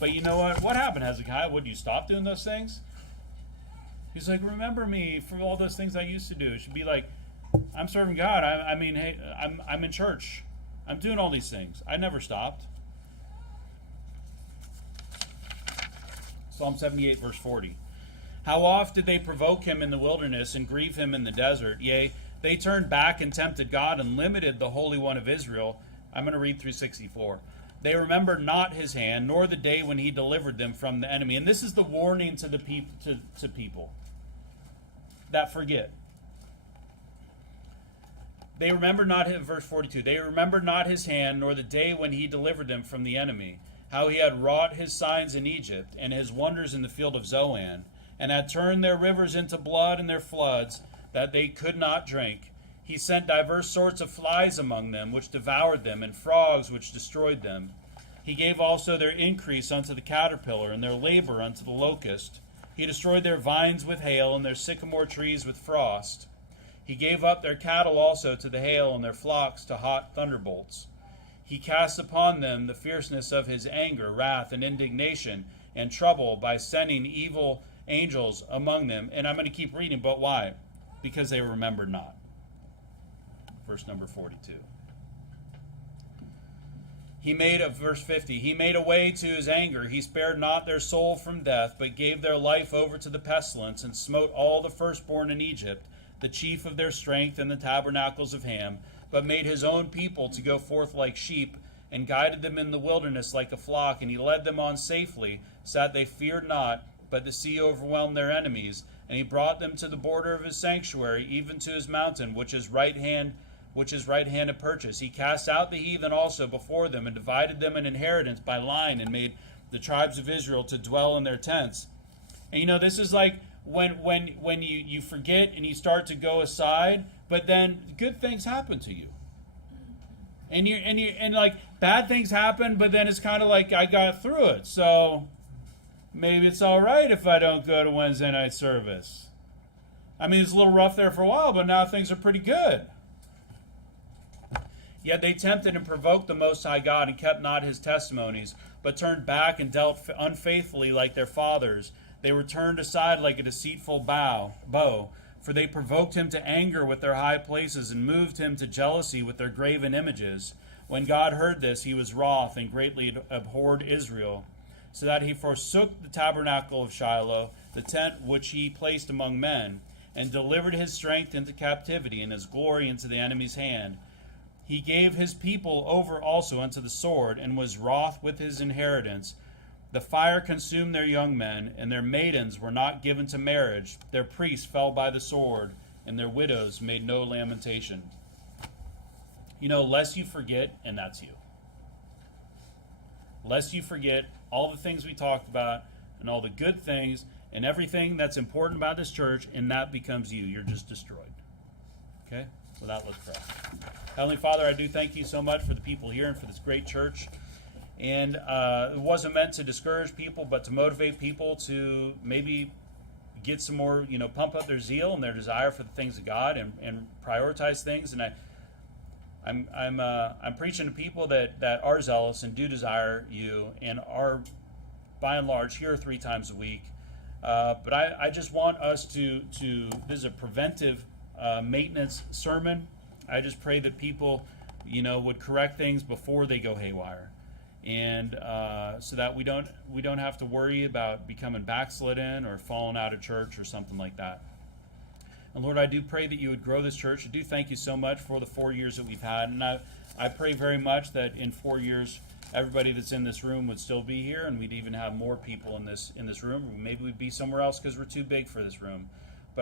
But you know what? What happened, Hezekiah? Would you stop doing those things? He's like, remember me for all those things I used to do. It should be like, I'm serving God. Hey, I'm in church. I'm doing all these things. I never stopped. Psalm 78 verse 40. "How oft did they provoke him in the wilderness and grieve him in the desert? Yea, they turned back and tempted God and limited the Holy One of Israel." I'm going to read through 64. "They remembered not His hand, nor the day when He delivered them from the enemy." And this is the warning to the people that forget. They remember not Him, verse 42. "They remembered not His hand, nor the day when He delivered them from the enemy, how He had wrought His signs in Egypt, and His wonders in the field of Zoan, and had turned their rivers into blood and their floods, that they could not drink. He sent diverse sorts of flies among them, which devoured them, and frogs, which destroyed them. He gave also their increase unto the caterpillar, and their labor unto the locust. He destroyed their vines with hail, and their sycamore trees with frost. He gave up their cattle also to the hail, and their flocks to hot thunderbolts. He cast upon them the fierceness of His anger, wrath, and indignation, and trouble, by sending evil angels among them." And I'm going to keep reading, but why? Because they remembered not. Verse number 42. Verse 50, "He made a way to His anger. He spared not their soul from death, but gave their life over to the pestilence, and smote all the firstborn in Egypt, the chief of their strength, and the tabernacles of Ham, but made His own people to go forth like sheep, and guided them in the wilderness like a flock, and He led them on safely, so that they feared not, but the sea overwhelmed their enemies, and He brought them to the border of His sanctuary, even to His mountain, which His right hand had purchased. He cast out the heathen also before them, and divided them an inheritance by line, and made the tribes of Israel to dwell in their tents." And this is like when you forget and you start to go aside, but then good things happen to you. And like bad things happen, but then it's kind of like I got through it. So maybe it's all right if I don't go to Wednesday night service. I mean, it's a little rough there for a while, but now things are pretty good. Yet they tempted and provoked the Most High God and kept not his testimonies, but turned back and dealt unfaithfully like their fathers. They were turned aside like a deceitful bow, for they provoked him to anger with their high places and moved him to jealousy with their graven images. When God heard this, he was wroth and greatly abhorred Israel, so that he forsook the tabernacle of Shiloh, the tent which he placed among men, and delivered his strength into captivity and his glory into the enemy's hand. He gave his people over also unto the sword, and was wroth with his inheritance. The fire consumed their young men, and their maidens were not given to marriage. Their priests fell by the sword, and their widows made no lamentation. You know, lest you forget, and that's you. Lest you forget all the things we talked about, and all the good things, and everything that's important about this church, and that becomes you. You're just destroyed. Okay? With that, let's pray. Heavenly Father, I do thank you so much for the people here and for this great church. And it wasn't meant to discourage people, but to motivate people to maybe get some more, pump up their zeal and their desire for the things of God and prioritize things. And I'm preaching to people that are zealous and do desire you and are, by and large, here 3 times a week. But I just want us to this is a preventive maintenance sermon. I just pray that people, would correct things before they go haywire, and so that we don't have to worry about becoming backslidden or falling out of church or something like that. And Lord, I do pray that you would grow this church. I do thank you so much for the 4 years that we've had, and I pray very much that in 4 years, everybody that's in this room would still be here, and we'd even have more people in this room. Maybe we'd be somewhere else because we're too big for this room.